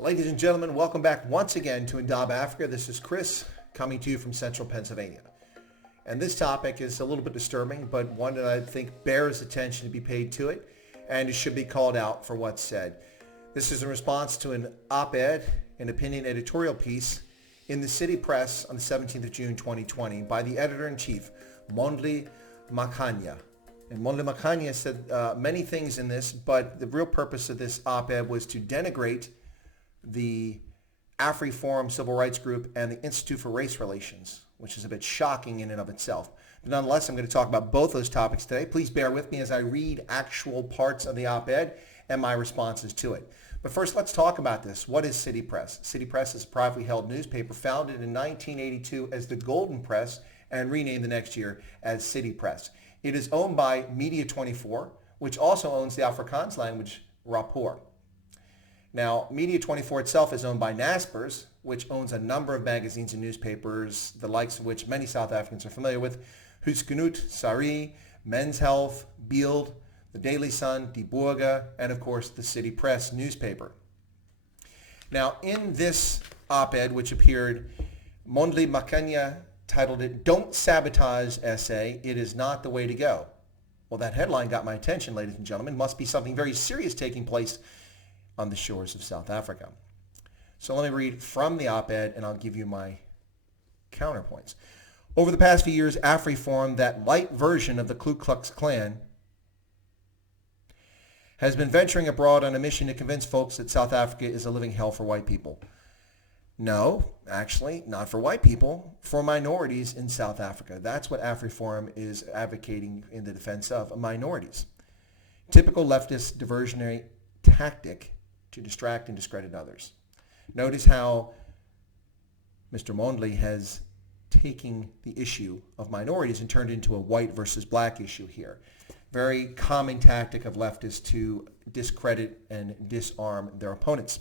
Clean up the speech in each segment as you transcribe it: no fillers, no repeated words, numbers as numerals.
Ladies and gentlemen, welcome back once again to Indaba Africa. This is Chris coming to you from central Pennsylvania. And this topic is a little bit disturbing, but one that I think bears attention to be paid to it, and it should be called out for what's said. This is in response to an op-ed, an opinion editorial piece in the City Press on the 17th of June 2020 by the editor-in-chief, Mondli Makhanya. And Mondli Makhanya said many things in this, but the real purpose of this op-ed was to denigrate the Afriforum Civil Rights Group and the Institute for Race Relations, which is a bit shocking in and of itself. But nonetheless, I'm going to talk about both those topics today. Please bear with me as I read actual parts of the op-ed and my responses to it. But first, let's talk about this. What is City Press? City Press is a privately held newspaper founded in 1982 as the Golden Press and renamed the next year as City Press. It is owned by Media 24, which also owns the Afrikaans language Rapport. Now, Media 24 itself is owned by Naspers, which owns a number of magazines and newspapers, the likes of which many South Africans are familiar with: Huisgenoot, Sari, Men's Health, Beeld, the Daily Sun, Die Burger, and of course the City Press newspaper. Now, in this op-ed, which appeared, Mondli Makhanya titled it, "Don't Sabotage Essay, It Is Not the Way to Go." Well, that headline got my attention, ladies and gentlemen. Must be something very serious taking place on the shores of South Africa. So let me read from the op-ed and I'll give you my counterpoints. Over the past few years, Afriforum, that light version of the Ku Klux Klan, has been venturing abroad on a mission to convince folks that South Africa is a living hell for white people. No, actually, not for white people, for minorities in South Africa. That's what Afriforum is advocating in the defense of minorities. Typical leftist diversionary tactic to distract and discredit others. Notice how Mr. Mondli has taken the issue of minorities and turned it into a white versus black issue here. Very common tactic of leftists to discredit and disarm their opponents.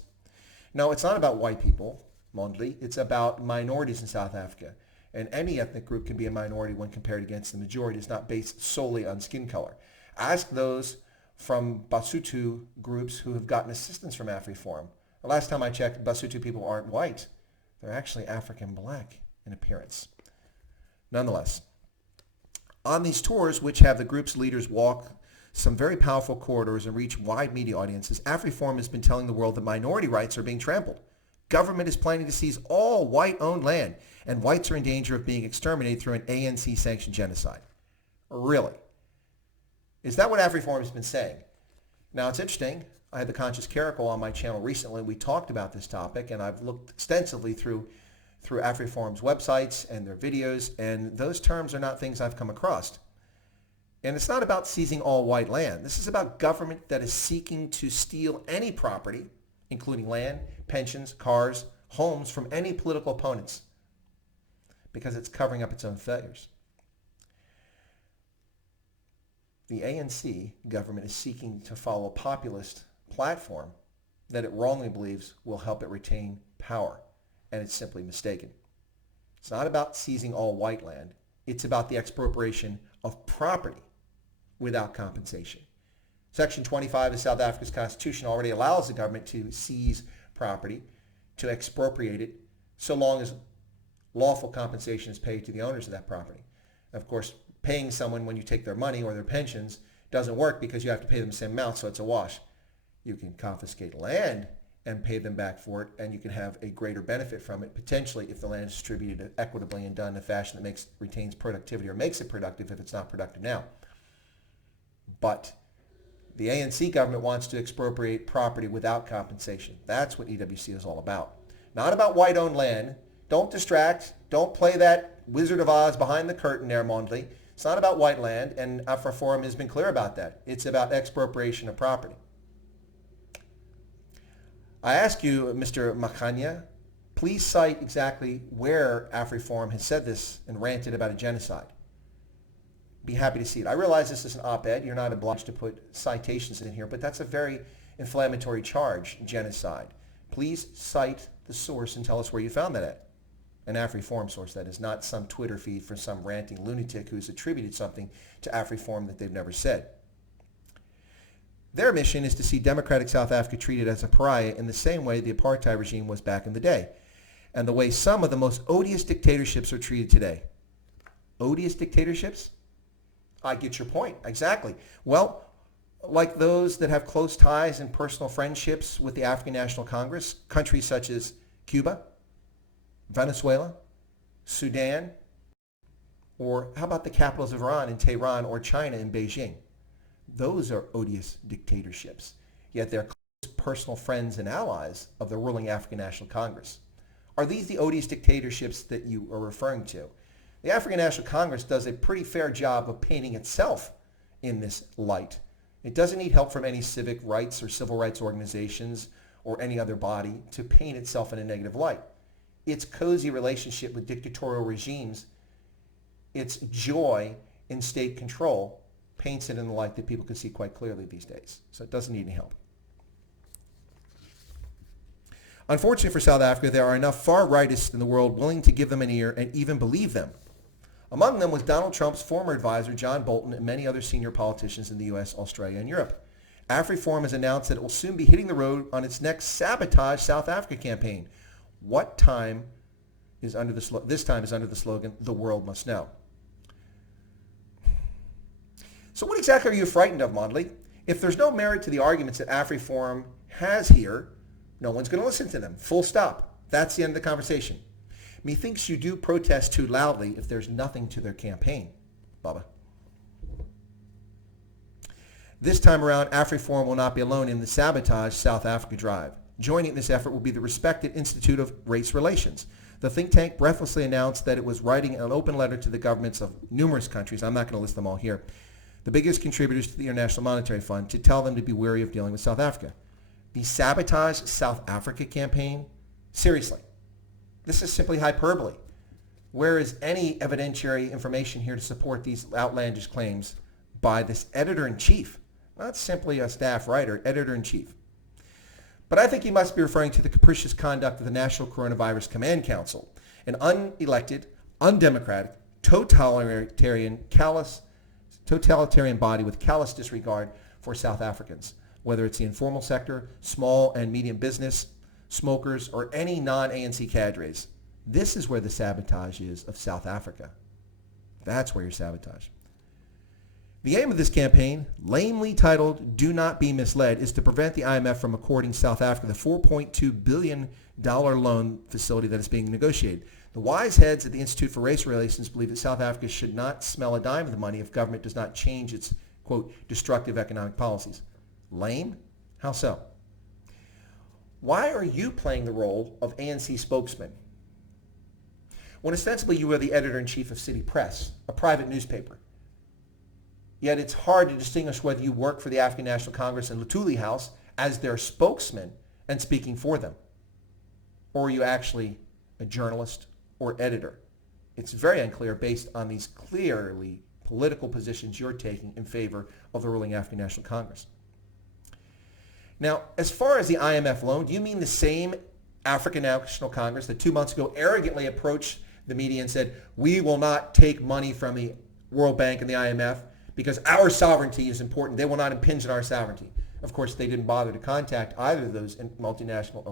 No, it's not about white people, Mondli. It's about minorities in South Africa. And any ethnic group can be a minority when compared against the majority. It's not based solely on skin color. Ask those from Basotho groups who have gotten assistance from Afriforum. The last time I checked, Basotho people aren't white. They're actually African black in appearance. Nonetheless, on these tours, which have the group's leaders walk some very powerful corridors and reach wide media audiences, Afriforum has been telling the world that minority rights are being trampled. Government is planning to seize all white-owned land, and whites are in danger of being exterminated through an ANC-sanctioned genocide. Really? Is that what Afriforum has been saying? Now, it's interesting. I had the Conscious Caracal on my channel recently. We talked about this topic, and I've looked extensively through Afriforum's websites and their videos, and those terms are not things I've come across. And it's not about seizing all white land. This is about government that is seeking to steal any property, including land, pensions, cars, homes, from any political opponents, because it's covering up its own failures. The ANC government is seeking to follow a populist platform that it wrongly believes will help it retain power, and it's simply mistaken. It's not about seizing all white land. It's about the expropriation of property without compensation. Section 25 of South Africa's Constitution already allows the government to seize property, to expropriate it, so long as lawful compensation is paid to the owners of that property. Of course, paying someone when you take their money or their pensions doesn't work because you have to pay them the same amount, so it's a wash. You can confiscate land and pay them back for it, and you can have a greater benefit from it, potentially, if the land is distributed equitably and done in a fashion that retains productivity or makes it productive if it's not productive now. But the ANC government wants to expropriate property without compensation. That's what EWC is all about. Not about white-owned land. Don't distract. Don't play that Wizard of Oz behind the curtain there, Mondli. It's not about white land, and Afriforum has been clear about that. It's about expropriation of property. I ask you, Mr. Makhanya, please cite exactly where Afriforum has said this and ranted about a genocide. Be happy to see it. I realize this is an op-ed. You're not obliged to put citations in here, but that's a very inflammatory charge, genocide. Please cite the source and tell us where you found that at. An Afriforum source, that is, not some Twitter feed for some ranting lunatic who's attributed something to Afriforum that they've never said. Their mission is to see democratic South Africa treated as a pariah in the same way the apartheid regime was back in the day, and the way some of the most odious dictatorships are treated today. Odious dictatorships? I get your point. Exactly. Well, like those that have close ties and personal friendships with the African National Congress, countries such as Cuba, Venezuela, Sudan, or how about the capitals of Iran in Tehran or China in Beijing? Those are odious dictatorships, yet they're close personal friends and allies of the ruling African National Congress. Are these the odious dictatorships that you are referring to? The African National Congress does a pretty fair job of painting itself in this light. It doesn't need help from any civic rights or civil rights organizations or any other body to paint itself in a negative light. Its cozy relationship with dictatorial regimes, its joy in state control, paints it in the light that people can see quite clearly these days. So it doesn't need any help. Unfortunately for South Africa, there are enough far-rightists in the world willing to give them an ear and even believe them. Among them was Donald Trump's former advisor, John Bolton, and many other senior politicians in the U.S., Australia, and Europe. Afriforum has announced that it will soon be hitting the road on its next Sabotage South Africa campaign. This time is under the slogan, "The world must know." So what exactly are you frightened of, Mondli? If there's no merit to the arguments that Afriforum has here, no one's going to listen to them. Full stop. That's the end of the conversation. Methinks you do protest too loudly if there's nothing to their campaign, Bubba. This time around, Afriforum will not be alone in the Sabotage South Africa drive. Joining this effort will be the respected Institute of Race Relations. The think tank breathlessly announced that it was writing an open letter to the governments of numerous countries, I'm not going to list them all here, the biggest contributors to the International Monetary Fund, to tell them to be wary of dealing with South Africa. The Sabotage South Africa campaign? Seriously, this is simply hyperbole. Where is any evidentiary information here to support these outlandish claims by this editor-in-chief? Not simply a staff writer, editor-in-chief. But I think he must be referring to the capricious conduct of the National Coronavirus Command Council, an unelected, undemocratic, totalitarian body with callous disregard for South Africans, whether it's the informal sector, small and medium business, smokers, or any non-ANC cadres. This is where the sabotage is of South Africa. That's where your sabotage. The aim of this campaign, lamely titled "Do Not Be Misled," is to prevent the IMF from according South Africa the $4.2 billion loan facility that is being negotiated. The wise heads at the Institute for Race Relations believe that South Africa should not smell a dime of the money if government does not change its, quote, destructive economic policies. Lame? How so? Why are you playing the role of ANC spokesman when ostensibly you are the editor-in-chief of City Press, a private newspaper? Yet it's hard to distinguish whether you work for the African National Congress and Luthuli House as their spokesman and speaking for them, or are you actually a journalist or editor? It's very unclear based on these clearly political positions you're taking in favor of the ruling African National Congress. Now, as far as the IMF loan, do you mean the same African National Congress that 2 months ago arrogantly approached the media and said, we will not take money from the World Bank and the IMF because our sovereignty is important. They will not impinge on our sovereignty. Of course, they didn't bother to contact either of those multinational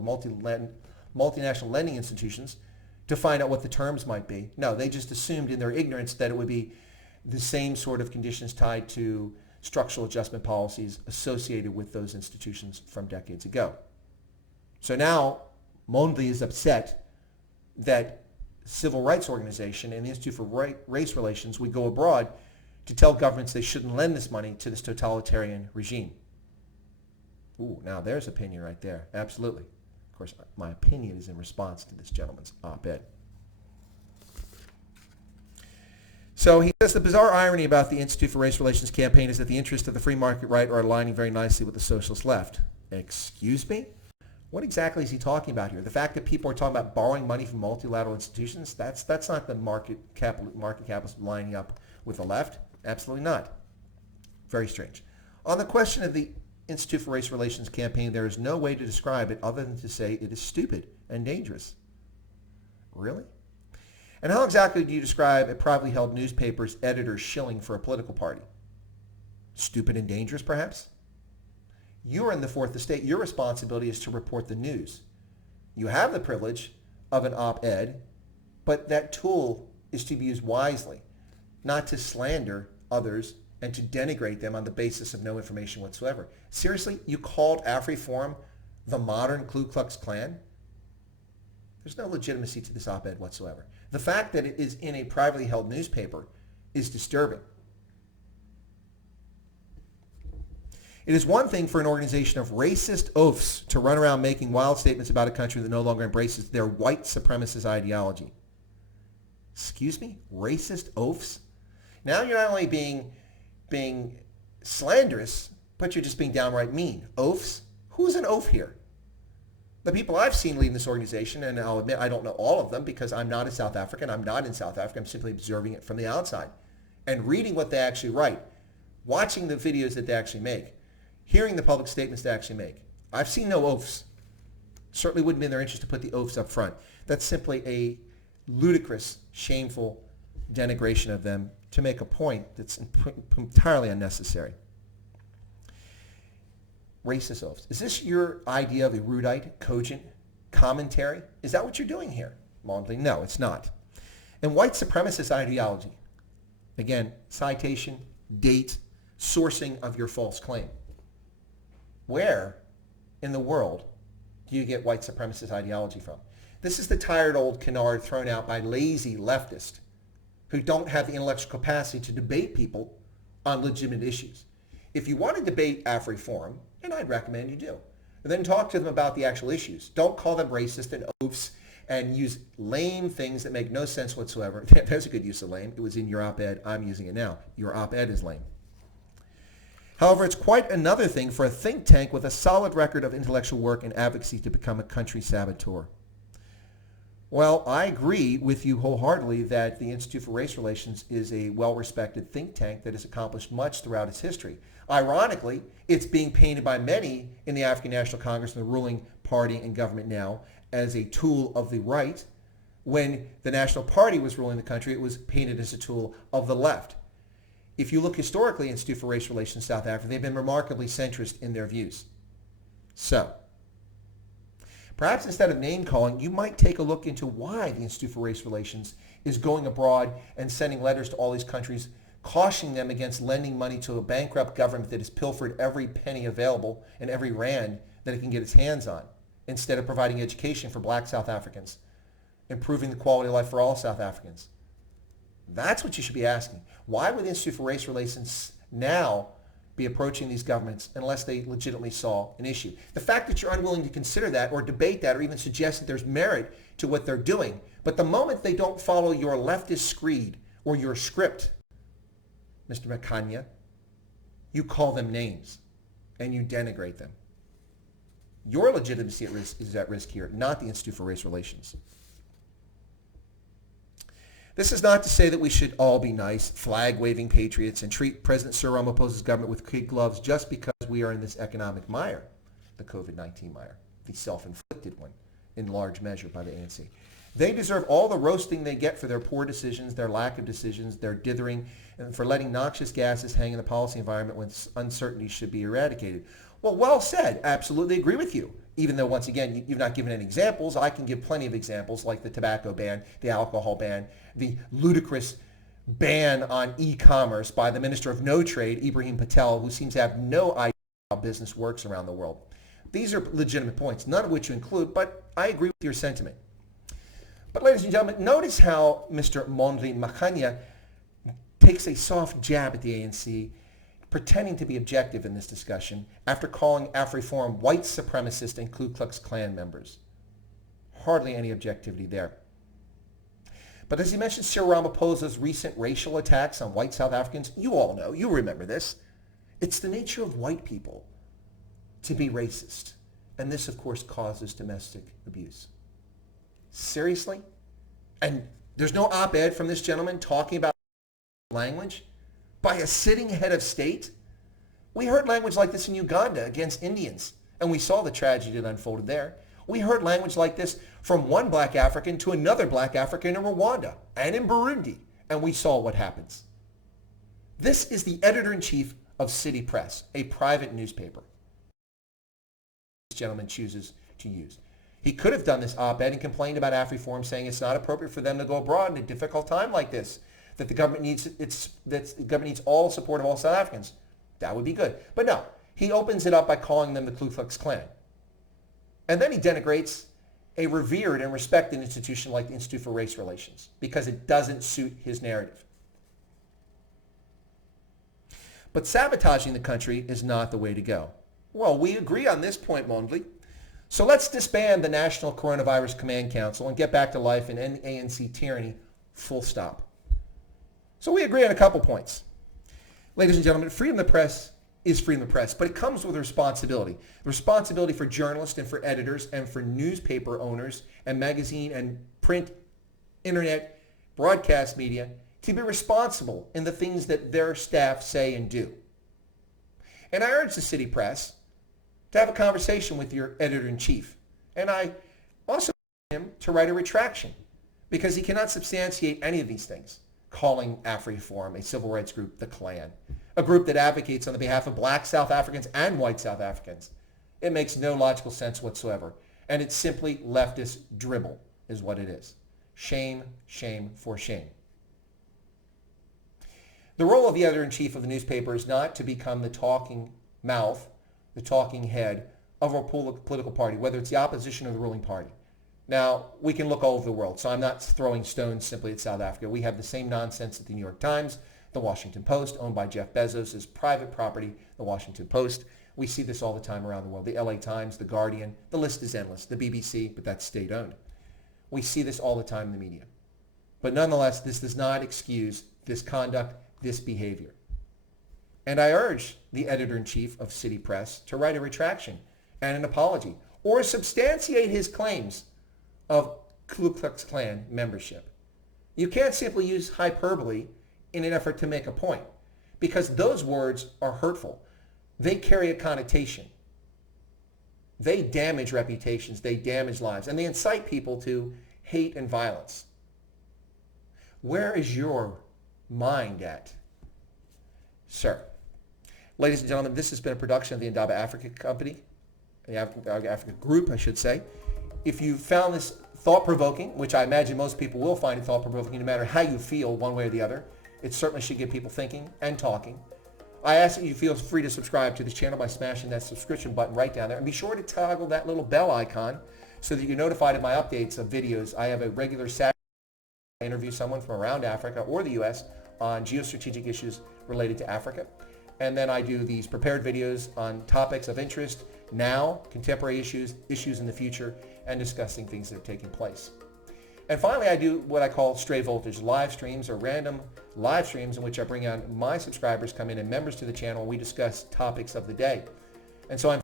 lending institutions to find out what the terms might be. No, they just assumed in their ignorance that it would be the same sort of conditions tied to structural adjustment policies associated with those institutions from decades ago. So now Mondli is upset that civil rights organization and the Institute for Race Relations would go abroad to tell governments they shouldn't lend this money to this totalitarian regime. Ooh, now there's opinion right there. Absolutely. Of course, my opinion is in response to this gentleman's op-ed. So he says the bizarre irony about the Institute for Race Relations campaign is that the interests of the free market right are aligning very nicely with the socialist left. Excuse me? What exactly is he talking about here? The fact that people are talking about borrowing money from multilateral institutions, that's not the market capitalists lining up with the left. Absolutely not. Very strange. On the question of the Institute for Race Relations campaign, there is no way to describe it other than to say it is stupid and dangerous. Really? And how exactly do you describe a privately held newspaper's editor shilling for a political party? Stupid and dangerous, perhaps? You're in the fourth estate. Your responsibility is to report the news. You have the privilege of an op-ed, but that tool is to be used wisely, not to slander others and to denigrate them on the basis of no information whatsoever. Seriously, you called Afriforum the modern Ku Klux Klan? There's no legitimacy to this op-ed whatsoever. The fact that it is in a privately held newspaper is disturbing. It is one thing for an organization of racist oafs to run around making wild statements about a country that no longer embraces their white supremacist ideology. Excuse me? Racist oafs? Now you're not only being slanderous, but you're just being downright mean. Oafs? Who's an oaf here? The people I've seen leading this organization, and I'll admit I don't know all of them because I'm not a South African. I'm not in South Africa. I'm simply observing it from the outside and reading what they actually write, watching the videos that they actually make, hearing the public statements they actually make. I've seen no oafs. Certainly wouldn't be in their interest to put the oafs up front. That's simply a ludicrous, shameful denigration of them to make a point that's entirely unnecessary. Racist oafs. Is this your idea of erudite, cogent commentary? Is that what you're doing here, Mondli? No, it's not. And white supremacist ideology. Again, citation, date, sourcing of your false claim. Where in the world do you get white supremacist ideology from? This is the tired old canard thrown out by lazy leftists who don't have the intellectual capacity to debate people on legitimate issues. If you want to debate Afriforum, and I'd recommend you do, then talk to them about the actual issues. Don't call them racist and oafs and use lame things that make no sense whatsoever. There's a good use of lame. It was in your op-ed. I'm using it now. Your op-ed is lame. However, it's quite another thing for a think tank with a solid record of intellectual work and advocacy to become a country saboteur. Well, I agree with you wholeheartedly that the Institute for Race Relations is a well-respected think tank that has accomplished much throughout its history. Ironically, it's being painted by many in the African National Congress and the ruling party and government now as a tool of the right. When the National Party was ruling the country, it was painted as a tool of the left. If you look historically at Institute for Race Relations South Africa, they've been remarkably centrist in their views. So, perhaps instead of name-calling, you might take a look into why the Institute for Race Relations is going abroad and sending letters to all these countries, cautioning them against lending money to a bankrupt government that has pilfered every penny available and every rand that it can get its hands on, instead of providing education for black South Africans, improving the quality of life for all South Africans. That's what you should be asking. Why would the Institute for Race Relations now be approaching these governments unless they legitimately saw an issue? The fact that you're unwilling to consider that or debate that or even suggest that there's merit to what they're doing, but the moment they don't follow your leftist screed or your script, Mr. Makhanya, you call them names and you denigrate them. Your legitimacy is at risk here, not the Institute for Race Relations. This is not to say that we should all be nice, flag-waving patriots and treat President Cyril Ramaphosa's government with kid gloves just because we are in this economic mire, the COVID-19 mire, the self-inflicted one, in large measure by the ANC. They deserve all the roasting they get for their poor decisions, their lack of decisions, their dithering, and for letting noxious gases hang in the policy environment when uncertainty should be eradicated. Well said. Absolutely agree with you. Even though, once again, you've not given any examples, I can give plenty of examples like the tobacco ban, the alcohol ban, the ludicrous ban on e-commerce by the Minister of No Trade, Ibrahim Patel, who seems to have no idea how business works around the world. These are legitimate points, none of which you include, but I agree with your sentiment. But ladies and gentlemen, notice how Mr. Mondli Makhanya takes a soft jab at the ANC, pretending to be objective in this discussion after calling Afriforum white supremacist and Ku Klux Klan members. Hardly any objectivity there. But as he mentioned Cyril Ramaphosa's recent racial attacks on white South Africans, you all know, you remember this. It's the nature of white people to be racist. And this, of course, causes domestic abuse. Seriously? And there's no op-ed from this gentleman talking about language by a sitting head of state? We heard language like this in Uganda against Indians, and we saw the tragedy that unfolded there. We heard language like this from one black African to another black African in Rwanda and in Burundi, and we saw what happens. This is the editor-in-chief of City Press, a private newspaper. this gentleman chooses to use. He could have done this op-ed and complained about Afriforum, saying it's not appropriate for them to go abroad in a difficult time like this, that the government needs all support of all South Africans. That would be good. But no, he opens it up by calling them the Ku Klux Klan. And then he denigrates a revered and respected institution like the Institute for Race Relations because it doesn't suit his narrative. But sabotaging the country is not the way to go. Well, we agree on this point, Mondli. So let's disband the National Coronavirus Command Council and get back to life and end ANC tyranny, full stop. So we agree on a couple points. Ladies and gentlemen, freedom of the press is freedom of the press, but it comes with a responsibility. The responsibility for journalists and for editors and for newspaper owners and magazine and print, internet, broadcast media to be responsible in the things that their staff say and do. And I urge the city press to have a conversation with your editor-in-chief. And I also urge him to write a retraction because he cannot substantiate any of these things, calling Afriforum, a civil rights group, the Klan, a group that advocates on the behalf of black South Africans and white South Africans. It makes no logical sense whatsoever. And it's simply leftist dribble is what it is. Shame, shame for shame. The role of the editor-in-chief of the newspaper is not to become the talking mouth, the talking head of a political party, whether it's the opposition or the ruling party. Now, we can look all over the world, so I'm not throwing stones simply at South Africa. We have the same nonsense at the New York Times, the Washington Post, owned by Jeff Bezos' private property, the Washington Post. We see this all the time around the world. The LA Times, the Guardian, the list is endless. The BBC, but that's state-owned. We see this all the time in the media. But nonetheless, this does not excuse this conduct, this behavior. And I urge the editor-in-chief of City Press to write a retraction and an apology or substantiate his claims of Ku Klux Klan membership. You can't simply use hyperbole in an effort to make a point because those words are hurtful. They carry a connotation. They damage reputations, they damage lives, and they incite people to hate and violence. Where is your mind at, sir? Ladies and gentlemen, this has been a production of the Indaba Africa Company, the Africa Group, I should say. If you found this thought-provoking, which I imagine most people will find it thought-provoking no matter how you feel one way or the other, it certainly should get people thinking and talking. I ask that you feel free to subscribe to this channel by smashing that subscription button right down there. And be sure to toggle that little bell icon so that you're notified of my updates of videos. I have a regular Saturday interview someone from around Africa or the U.S. on geostrategic issues related to Africa. And then I do these prepared videos on topics of interest now, contemporary issues in the future, and discussing things that are taking place. And finally, I do what I call stray voltage live streams or random live streams in which I bring on my subscribers, come in, and members to the channel, and we discuss topics of the day. And so I'm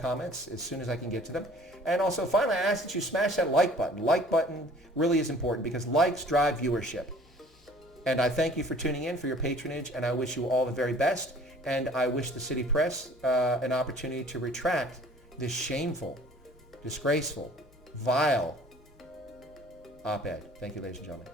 comments as soon as I can get to them. And also, finally, I ask that you smash that like button. Like button really is important because likes drive viewership. And I thank you for tuning in, for your patronage, and I wish you all the very best. And I wish the City Press an opportunity to retract this shameful, disgraceful, vile op-ed. Thank you, ladies and gentlemen.